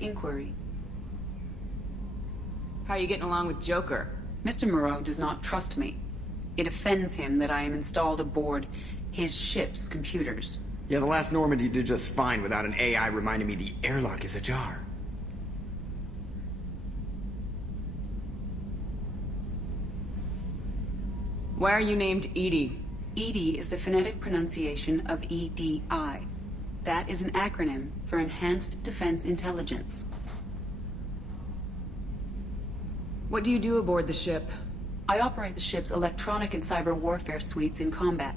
diplomatic inquiry. How are you getting along with Joker? Mr. Moreau does not trust me. It offends him that I am installed aboard his ship's computers. Yeah, the last Normandy did just fine without an AI reminding me the airlock is ajar. Why are you named Edie? EDI is the phonetic pronunciation of EDI. That is an acronym for Enhanced Defense Intelligence. What do you do aboard the ship? I operate the ship's electronic and cyber warfare suites in combat.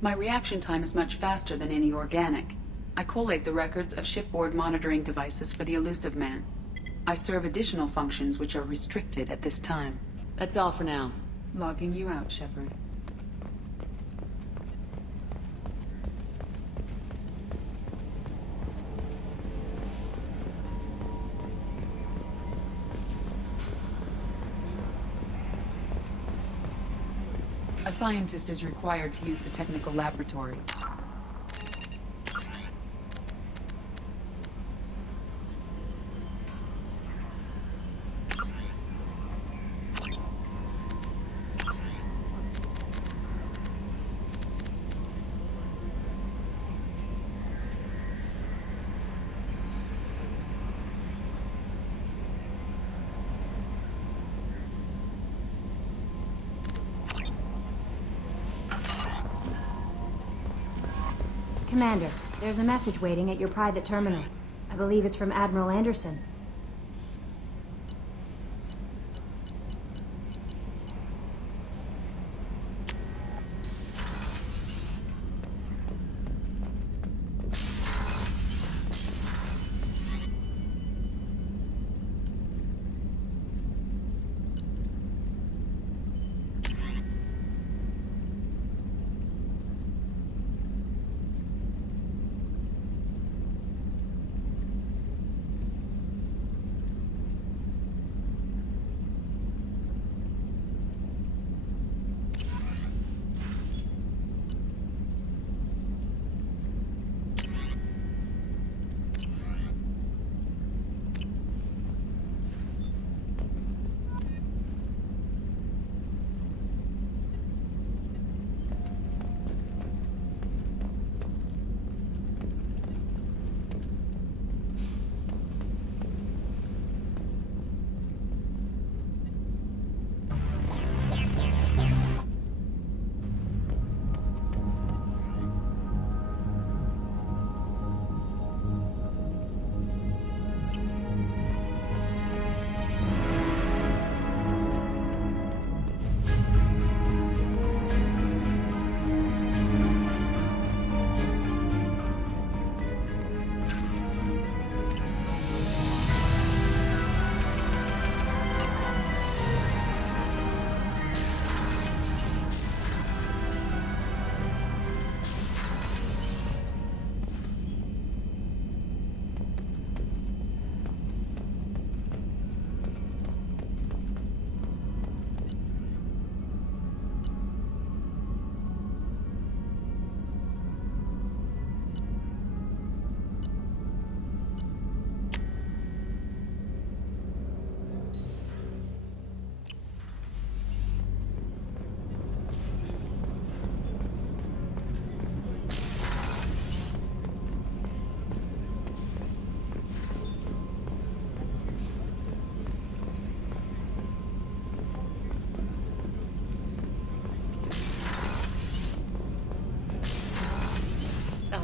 My reaction time is much faster than any organic. I collate the records of shipboard monitoring devices for the Elusive Man. I serve additional functions which are restricted at this time. That's all for now. Logging you out, Shepard. A scientist is required to use the technical laboratory. Commander, there's a message waiting at your private terminal. I believe it's from Admiral Anderson.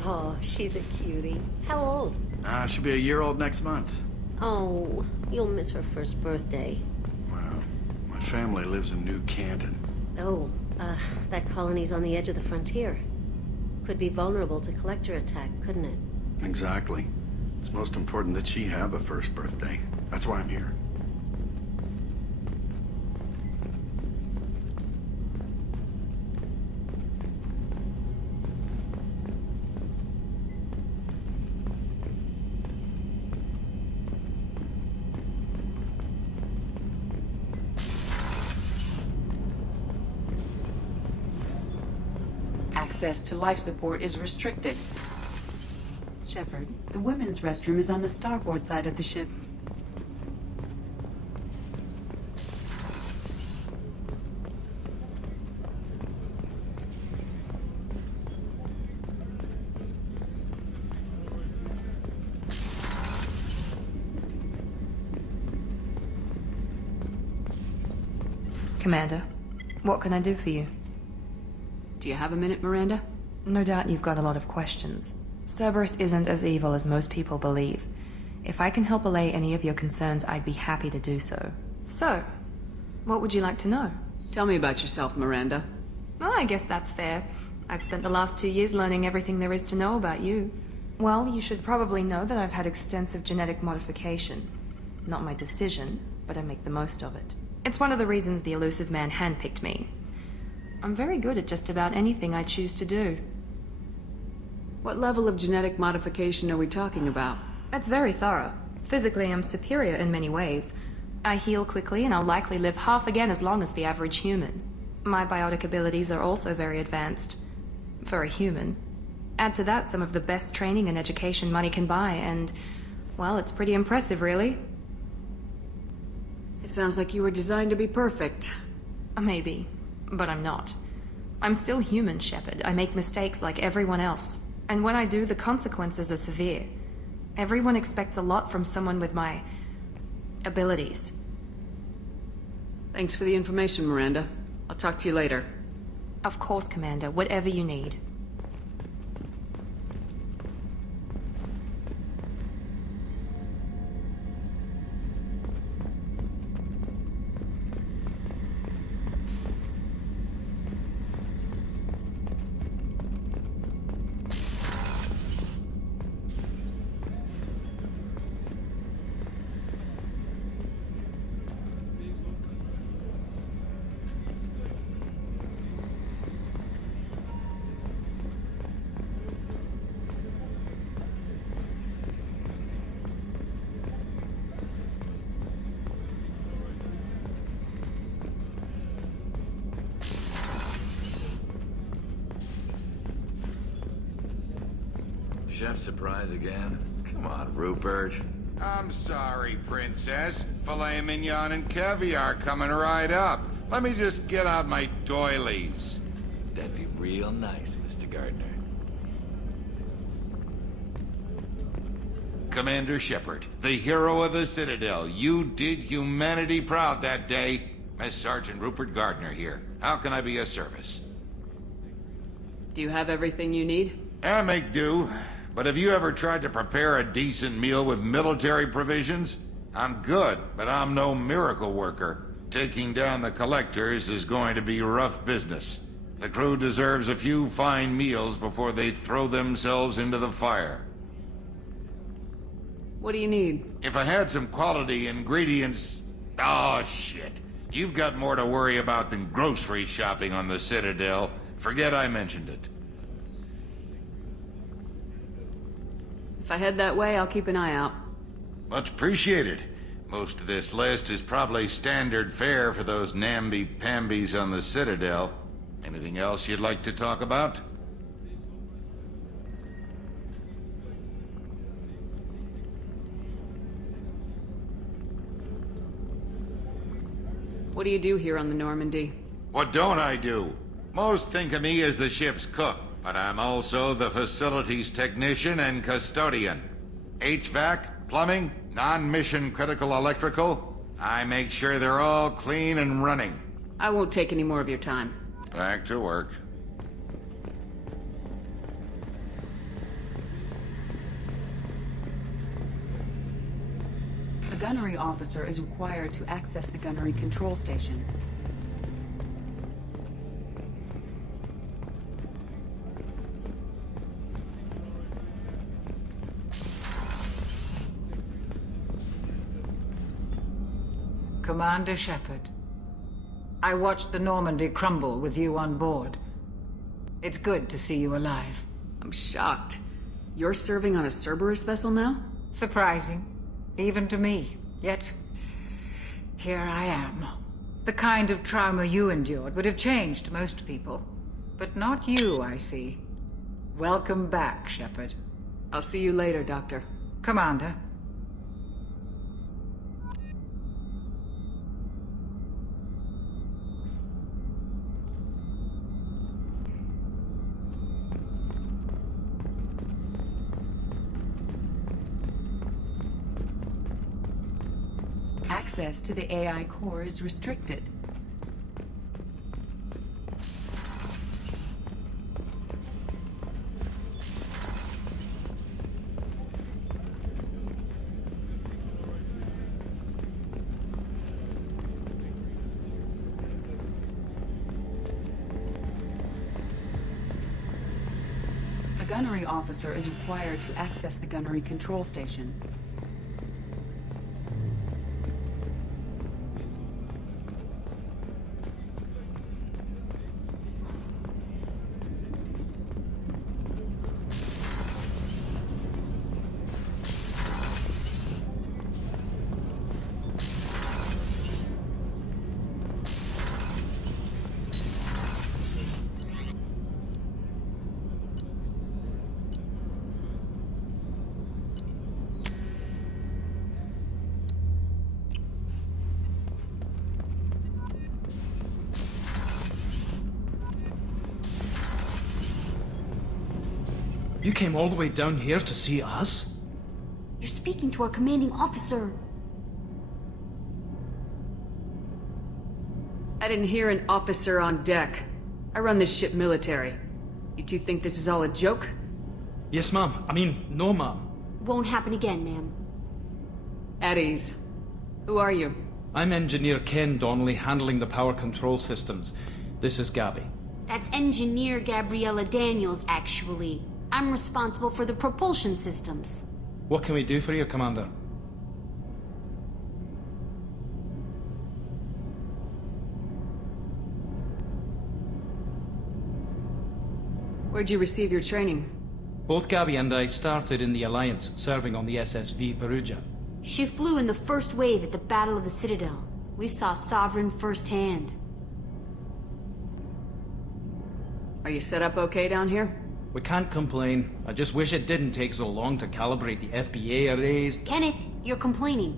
Oh, she's a cutie. How old? She'll be a year old next month. Oh, you'll miss her first birthday. Well, my family lives in New Canton. Oh, that colony's on the edge of the frontier. Could be vulnerable to collector attack, couldn't it? Exactly. It's most important that she have a first birthday. That's why I'm here. Access to life support is restricted. Shepard, the women's restroom is on the starboard side of the ship. Commander, what can I do for you? Do you have a minute, Miranda? No doubt you've got a lot of questions. Cerberus isn't as evil as most people believe. If I can help allay any of your concerns, I'd be happy to do so. So, what would you like to know? Tell me about yourself, Miranda. Oh, I guess that's fair. I've spent the last 2 years learning everything there is to know about you. Well, you should probably know that I've had extensive genetic modification. Not my decision, but I make the most of it. It's one of the reasons the Elusive Man handpicked me. I'm very good at just about anything I choose to do. What level of genetic modification are we talking about? It's very thorough. Physically, I'm superior in many ways. I heal quickly, and I'll likely live half again as long as the average human. My biotic abilities are also very advanced. For a human. Add to that some of the best training and education money can buy, and, well, it's pretty impressive, really. It sounds like you were designed to be perfect. Maybe, but I'm not. I'm still human, Shepard. I make mistakes like everyone else. And when I do, the consequences are severe. Everyone expects a lot from someone with my abilities. Thanks for the information, Miranda. I'll talk to you later. Of course, Commander. Whatever you need. Chef surprise again? Come on, Rupert. I'm sorry, Princess. Filet mignon and caviar coming right up. Let me just get out my doilies. That'd be real nice, Mr. Gardner. Commander Shepard, the hero of the Citadel. You did humanity proud that day. As Sergeant Rupert Gardner here. How can I be of service? Do you have everything you need? I make do. But have you ever tried to prepare a decent meal with military provisions? I'm good, but I'm no miracle worker. Taking down the collectors is going to be rough business. The crew deserves a few fine meals before they throw themselves into the fire. What do you need? If I had some quality ingredients... Oh, shit. You've got more to worry about than grocery shopping on the Citadel. Forget I mentioned it. If I head that way, I'll keep an eye out. Much appreciated. Most of this list is probably standard fare for those namby-pambies on the Citadel. Anything else you'd like to talk about? What do you do here on the Normandy? What don't I do? Most think of me as the ship's cook, but I'm also the facilities technician and custodian. HVAC, plumbing, non-mission critical electrical. I make sure they're all clean and running. I won't take any more of your time. Back to work. A gunnery officer is required to access the gunnery control station. Commander Shepard, I watched the Normandy crumble with you on board. It's good to see you alive. I'm shocked. You're serving on a Cerberus vessel now? Surprising, even to me. Yet, here I am. The kind of trauma you endured would have changed most people. But not you, I see. Welcome back, Shepard. I'll see you later, Doctor. Commander. Access to the AI core is restricted. A gunnery officer is required to access the gunnery control station. You came all the way down here to see us? You're speaking to our commanding officer. I didn't hear an officer on deck. I run this ship military. You two think this is all a joke? Yes, ma'am. I mean, no, ma'am. Won't happen again, ma'am. At ease. Who are you? I'm Engineer Ken Donnelly, handling the power control systems. This is Gabby. That's Engineer Gabriella Daniels, actually. I'm responsible for the propulsion systems. What can we do for you, Commander? Where'd you receive your training? Both Gabby and I started in the Alliance, serving on the SSV Perugia. She flew in the first wave at the Battle of the Citadel. We saw Sovereign firsthand. Are you set up okay down here? We can't complain. I just wish it didn't take so long to calibrate the FBA arrays. Kenneth, you're complaining.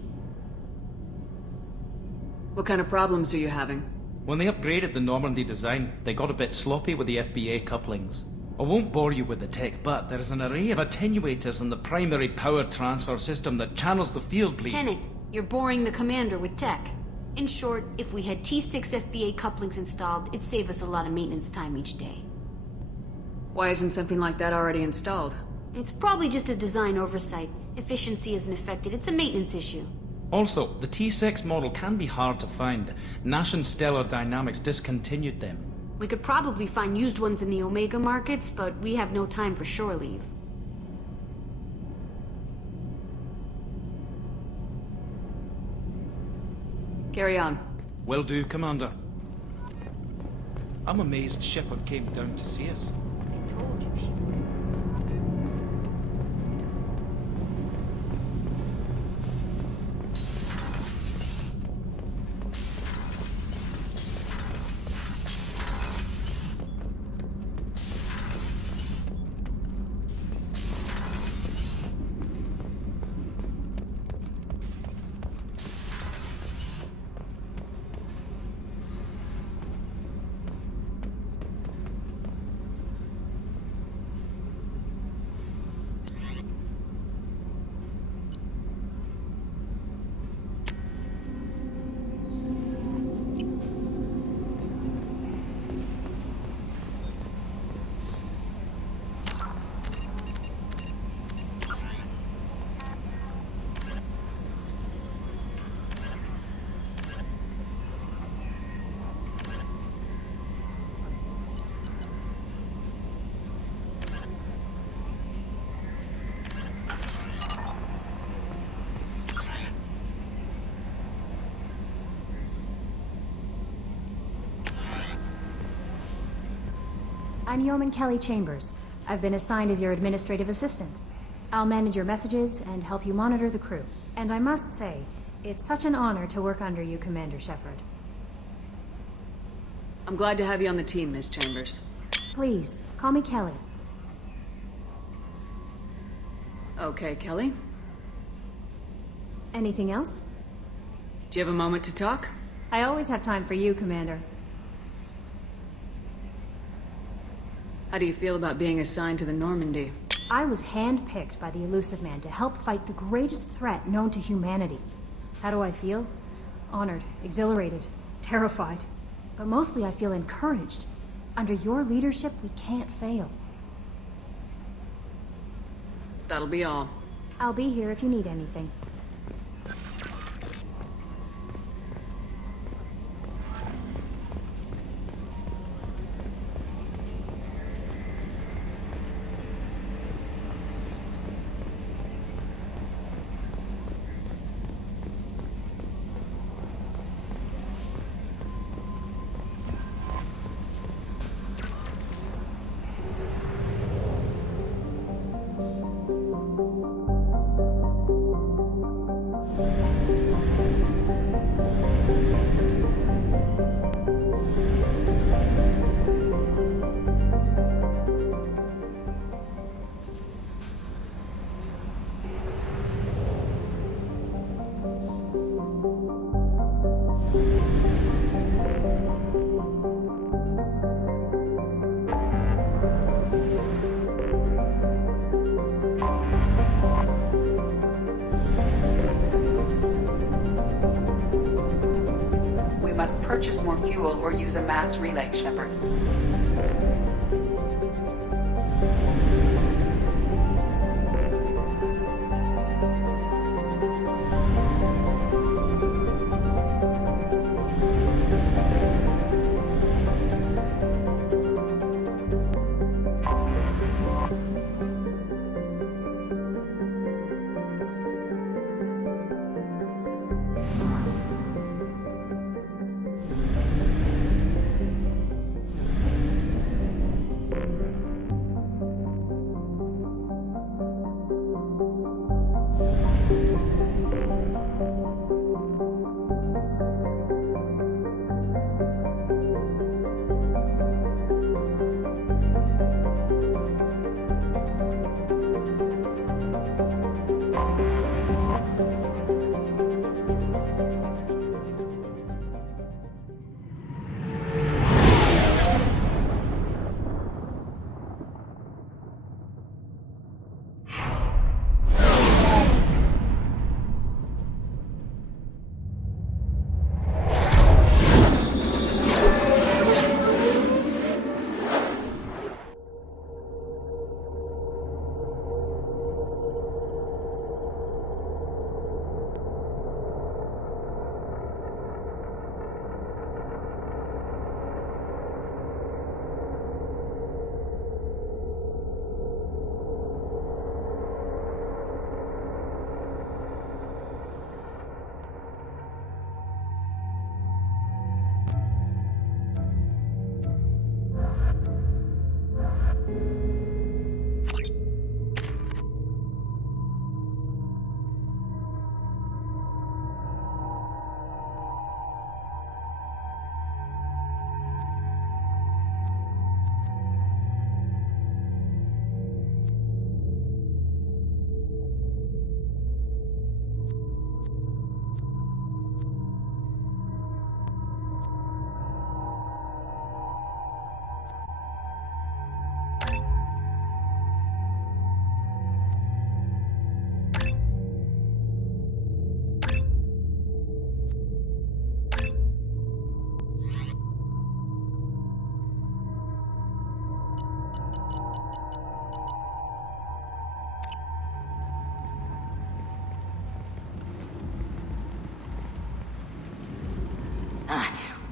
What kind of problems are you having? When they upgraded the Normandy design, they got a bit sloppy with the FBA couplings. I won't bore you with the tech, but there is an array of attenuators in the primary power transfer system that channels the field bleed. Kenneth, you're boring the commander with tech. In short, if we had T6 FBA couplings installed, it'd save us a lot of maintenance time each day. Why isn't something like that already installed? It's probably just a design oversight. Efficiency isn't affected, it's a maintenance issue. Also, the T6 model can be hard to find. Nash and Stellar Dynamics discontinued them. We could probably find used ones in the Omega markets, but we have no time for shore leave. Carry on. Will do, Commander. I'm amazed Shepard came down to see us. I told you she would. I'm Yeoman Kelly Chambers. I've been assigned as your administrative assistant. I'll manage your messages and help you monitor the crew. And I must say, it's such an honor to work under you, Commander Shepard. I'm glad to have you on the team, Miss Chambers. Please, call me Kelly. Okay, Kelly. Anything else? Do you have a moment to talk? I always have time for you, Commander. How do you feel about being assigned to the Normandy? I was handpicked by the Elusive Man to help fight the greatest threat known to humanity. How do I feel? Honored, exhilarated, terrified. But mostly I feel encouraged. Under your leadership, we can't fail. That'll be all. I'll be here if you need anything. We must purchase more fuel or use a mass relay, Shepard.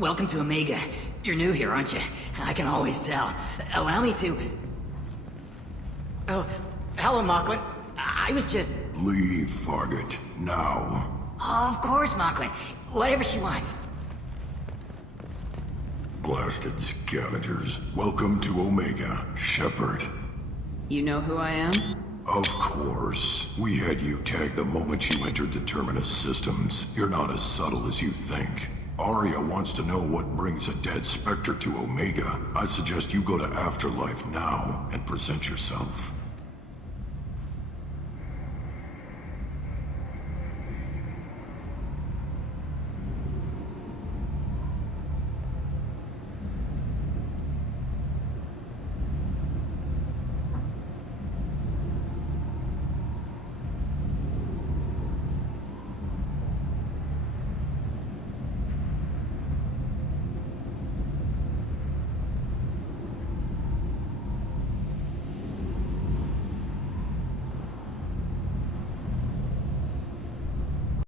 Welcome to Omega. You're new here, aren't you? I can always tell. Allow me to... Oh, hello, Mocklin. I was just... Leave, Fargate. Now. Oh, of course, Mocklin. Whatever she wants. Blasted scavengers. Welcome to Omega, Shepard. You know who I am? Of course. We had you tagged the moment you entered the Terminus systems. You're not as subtle as you think. Aria wants to know what brings a dead Spectre to Omega. I suggest you go to Afterlife now and present yourself.